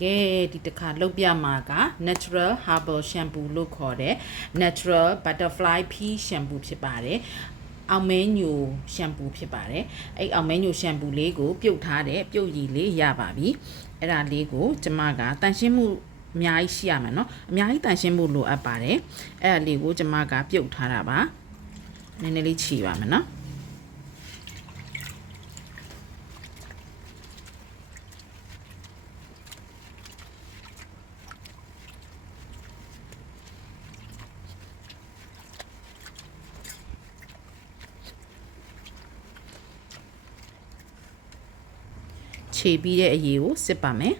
ကဲဒီတစ်ခါလုတ်ပြမှာက natural herbal shampoo လို့ခေါ်တဲ့ natural butterfly pea shampoo ဖြစ်ပါတယ်အောင်မဲညိုရှမ်ပူဖြစ်ပါတယ်အဲ့အောင်မဲညိုရှမ်ပူလေးကိုပြုတ်ထားတဲ့ပြုတ်ရည်လေးရပါပြီအဲ့ဒါလေးကိုကျမကတန်ရှင်းမှုအများကြီးရှိရမယ်เนาะအများကြီးတန်ရှင်းမှုလိုအပ်ပါတယ်အဲ့ဒါလေးကိုကျမကပြုတ်ထားတာပါနည်းနည်းလေးခြီပါမယ်เนาะ ခြေပြီးတဲ့အရေကိုစစ်ပါမယ်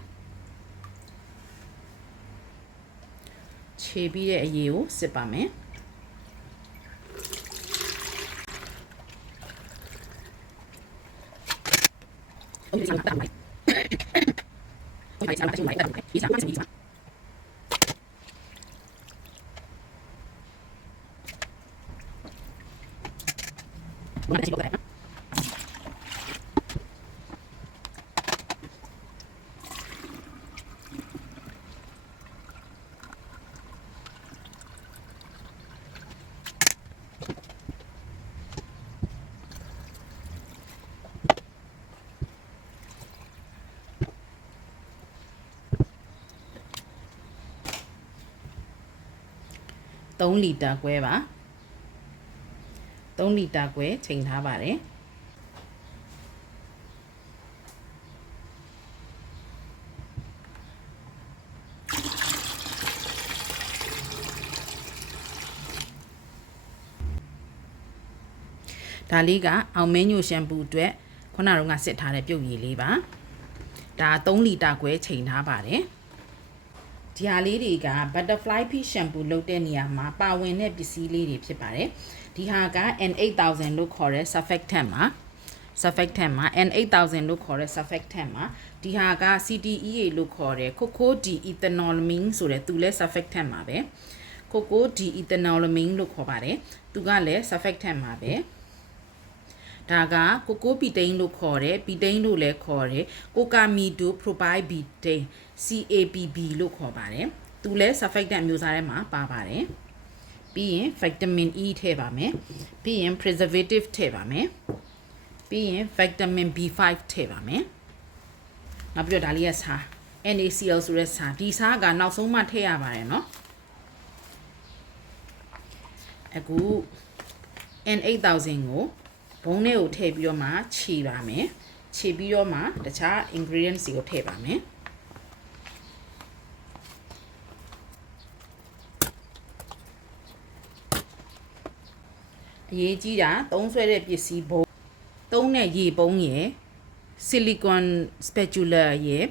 ခြေပြီးတဲ့အရေကိုစစ်ပါမယ်အဲ့ဒါကတမ်းပါ။အဲ့ဒါကတမ်းပါ။ဒီစားပါစီပါ။ဒီစားပါစီပါ။ 3လီတာခွဲပါ3လီတာခွဲချိန်ထားပါတယ်ဒါလေးကအောင်မင်းညိုရှမ်ပူအတွက်ခုနကစစ်ထားတဲ့ပြုတ်ရည်လေးပါဒါ3လီတာခွဲချိန်ထားပါတယ် ဒီဟာလေးတွေက butterfly pea shampoo လုပ်တဲ့နေရာမှာပါဝင်တဲ့ပစ္စည်းလေးတွေဖြစ်ပါတယ်ဒီဟာက N8000 လို့ခေါ်တဲ့ surfactant မှာ surfactant မှာ N8000 လို့ခေါ်တဲ့ surfactant မှာဒီဟာက CTEA လို့ခေါ်တဲ့ coco d ethanolamine ဆိုတဲ့သူလဲ surfactant မှာပဲ coco d ethanolamine လို့ခေါ်ပါတယ်သူကလည်း surfactant မှာပဲဒါကကိုကိုပီတိန်လို့ခေါ်တယ်ပီတိန်လို့လည်းခေါ်တယ်ကိုကာမီဒိုပရိုဘိုင်ဘီတိန် CAPB လို့ခေါ်ပါတယ်သူလည်း surfactant အမျိုးအစားထဲမှာပါပါတယ်ပြီးရင် vitamin E ထည့်ပါမယ်ပြီးရင် preservative ထည့်ပါမယ်ပြီးရင် vitamin B5 ထည့်ပါမယ်နောက်ပြီးတော့ဒါလေးကစာ NaCl ဆိုတဲ့စာဒီစာကနောက်ဆုံးမှထည့်ရပါတယ်เนาะအခု N8000 ကိုဘုံထဲကိုထည့်ပြီးတော့မှခြေပါမယ်ခြေပြီးတော့မှတခြား ingredients တွေကိုထည့်ပါမယ် အရေးကြီးတာသုံးဆွဲတဲ့ပစ္စည်းဘုံသုံးတဲ့ရေပုံးရယ် silicone spatula ရယ်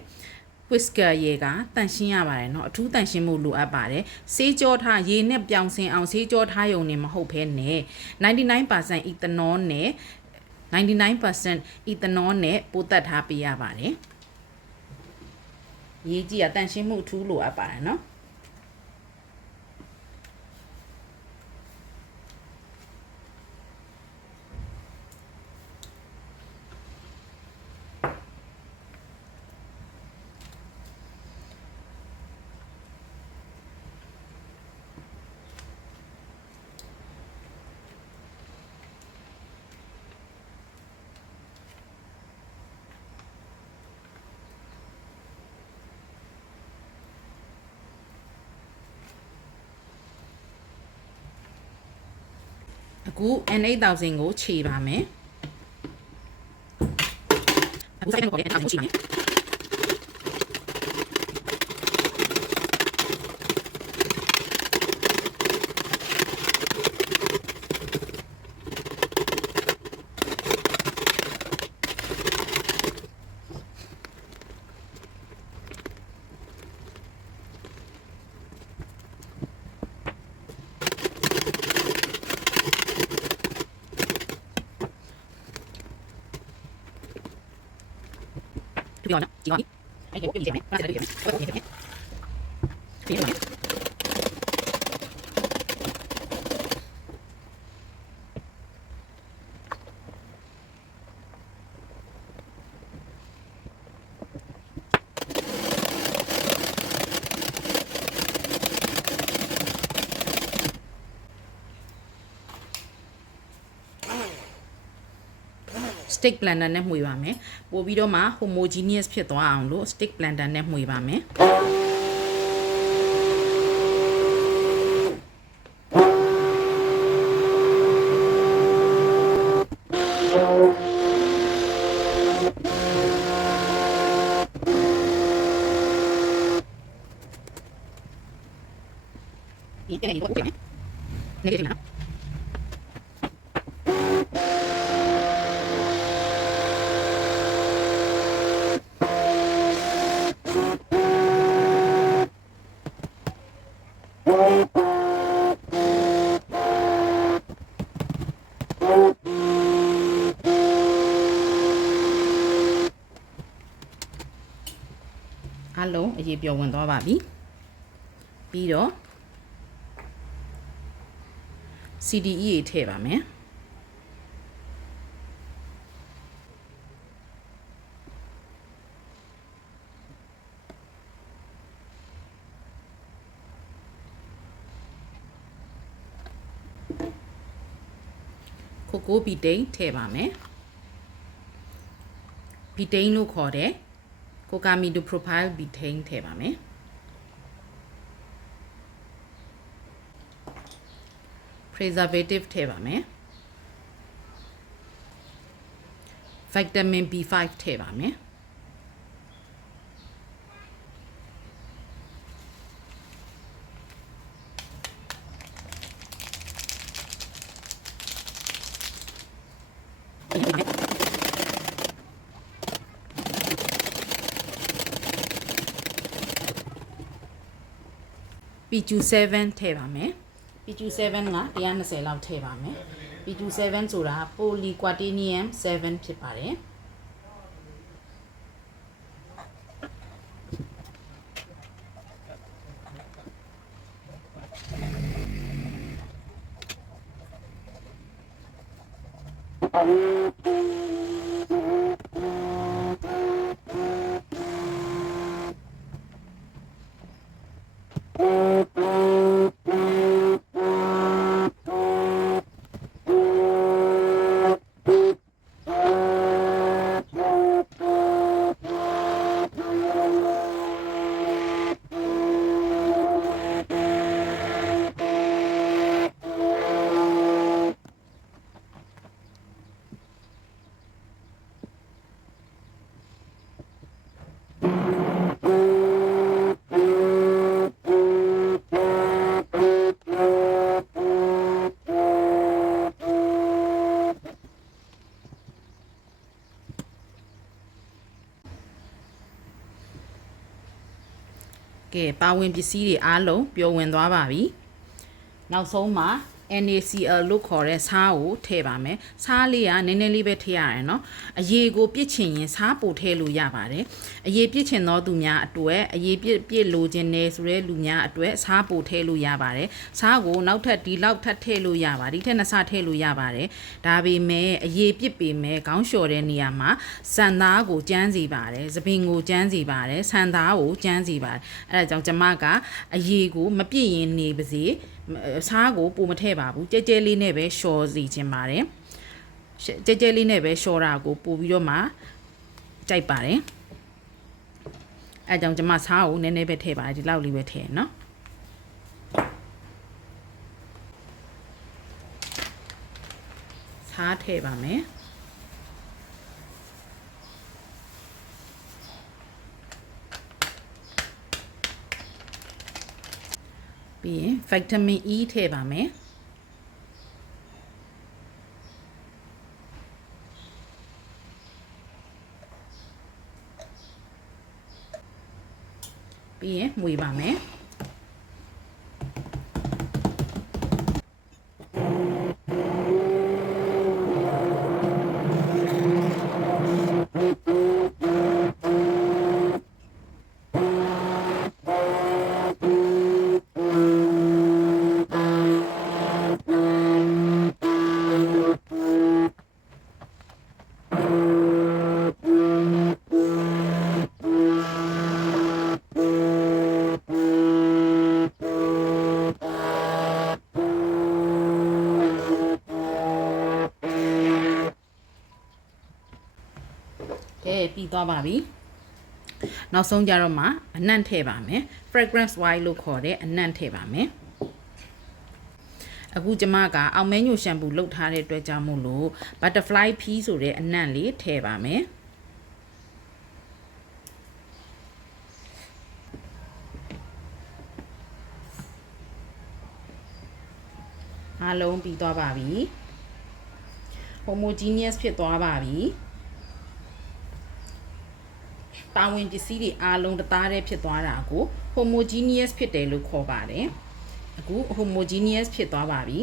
whisker ရေကတန့်ရှင်းရပါတယ်เนาะအထူးတန့်ရှင်းမှုလိုအပ်ပါတယ်ဆေးကြောထားရေနဲ့ပြောင်စင်အောင်ဆေးကြောထားရုံနဲ့မဟုတ်ဘဲနဲ့99% ethanol နဲ့99% ethanol နဲ့ပိုးသက်ထားပေးရပါတယ်ရေးကြည့်ရတန့်ရှင်းမှုအထူးလိုအပ်ပါတယ်เนาะ အခု N8000 ကိုခြေပါမယ်အခုဆိုင်ကိုလည်း N8000 ခြေမယ် သူပြောနော်ကြည့်ပါဦးအဲ့ဒီကိုကြည့်မယ်ဖတ်တယ်ကြည့်မယ်ဟုတ်ကဲ့ကြည့်မယ်ကြည့်မယ် stick blender နဲ့မှွေပါမယ်ပို့ပြီးတော့မှ homogeneous ဖြစ်သွားအောင်လို့ stick blender နဲ့မှွေပါမယ်ဒီတဲ့ဒီပေါ့ဦးတယ်နေနေနော်အ လုံးအရေးပြောဝင်သွားပါပြီပြီးတော့ CDE ထည့်ပါမယ်ကိုကိုဘီတိန်ထည့်ပါမယ်ဘီတိန်လို့ခေါ်တယ် ကိုကာမီဒူ profile ဘီတိန်ထည့်ပါမယ် preservative ထည့်ပါမယ် vitamin B5 ထည့်ပါမယ် PQ7 ထည့်ပါမယ် PQ7 က120လောက်ထည့်ပါမယ် PQ7 ဆိုတာ polyquaternium 7ဖြစ်ပါတယ်ကဲ ပါဝင်ပစ္စည်းတွေအားလုံးပျော်ဝင်သွားပါပြီနောက်ဆုံးမှာ NaCl လို့ခေါ်တဲ့ဆားကိုထည့်ပါမယ်။ဆားလေးကနည်းနည်းလေးပဲထည့်ရတယ်နော်။အရေကိုပြစ်ချင်ရင်ဆားပိုထည့်လို့ရပါတယ်။အရေပြစ်ချင်သောသူများအတွက်အရေပြစ်ပြစ်လိုချင်တယ်ဆိုတဲ့လူများအတွက်ဆားပိုထည့်လို့ရပါတယ်။ဆားကိုနောက်ထပ်ဒီလောက်ထပ်ထည့်လို့ရပါဒီထက်နှစ်ဆထည့်လို့ရပါတယ်။ဒါပေမဲ့အရေပြစ်ပေမဲ့ခေါင်းလျှော်တဲ့နေရာမှာစံသားကိုကျန်းစီပါတယ်။သပင်ကိုကျန်းစီပါတယ်။ဆံသားကိုကျန်းစီပါတယ်။အဲဒါကြောင့်ကျမကအရေကိုမပြည့်ရင်နေပါစေ။ဆားကိုပုံမထည့်ပါဘူးကြဲကြဲလေးနဲ့ပဲလျှော်စီခြင်းပါတယ်ကြဲကြဲလေးနဲ့ပဲလျှော်တာကိုပို့ပြီးတော့မှကြိုက်ပါတယ်အဲကြောင့်ကျမဆားကိုနည်းနည်းပဲထည့်ပါတယ်ဒီလောက်လေးပဲထည့်နော်ဆားထည့်ပါမယ်ပြီးရင် vitamin E ထည့်ပါမယ် ရင်မွေပါမယ် သွားပါပြီနောက်ဆုံးကြတော့မှအနံ့ထည့်ပါမယ် fragrance wine လို့ခေါ်တဲ့အနံ့ထည့်ပါမယ်အခုကျမကအောင်မဲညိုရှမ်ပူလုတ်ထားတဲ့အတွက်ကြောင့်မို့လို့ butterfly pea ဆိုတဲ့အနံ့လေးထည့်ပါမယ်အားလုံးပြီးသွားပါပြီ homogeneous ဖြစ်သွားပါပြီ တာဝန်ပစ္စည်းတွေအားလုံးတသားတည်းဖြစ်သွားတာကို homogeneous ဖြစ်တယ်လို့ခေါ်ပါတယ်အခု homogeneous ဖြစ်သွားပါပြီ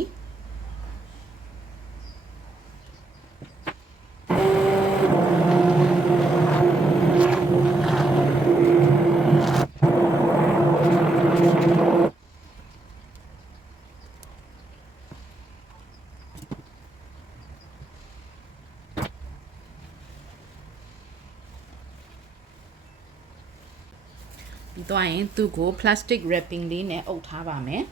ပြီးသွားရင်သူ့ကို plastic wrapping လေးနဲ့အုပ်ထားပါမယ်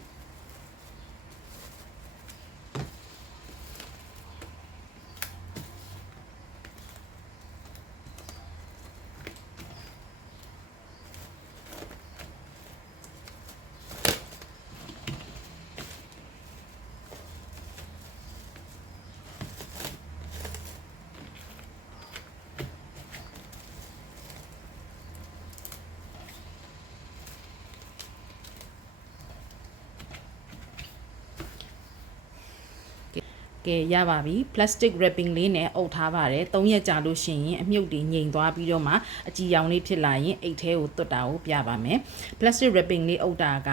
ကဲရပါပြီ plastic wrapping လေးနဲ့အုပ်ထားပါတယ်၃ရက်ကြာလို့ရှိရင်အမြုပ်တွေငြိမ်သွားပြီးတော့မှအကြည်ရောင်လေးဖြစ်လာရင်အိတ်ထဲကိုသွတ်တာကိုပြပါမယ် plastic wrapping လေးအုပ်တာက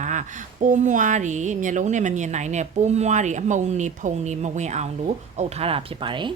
ပိုးမွားတွေမျက်လုံးနဲ့မမြင်နိုင်တဲ့ပိုးမွားတွေအမှုန်တွေဖုံတွေမဝင်အောင်လို့အုပ်ထားတာဖြစ်ပါတယ်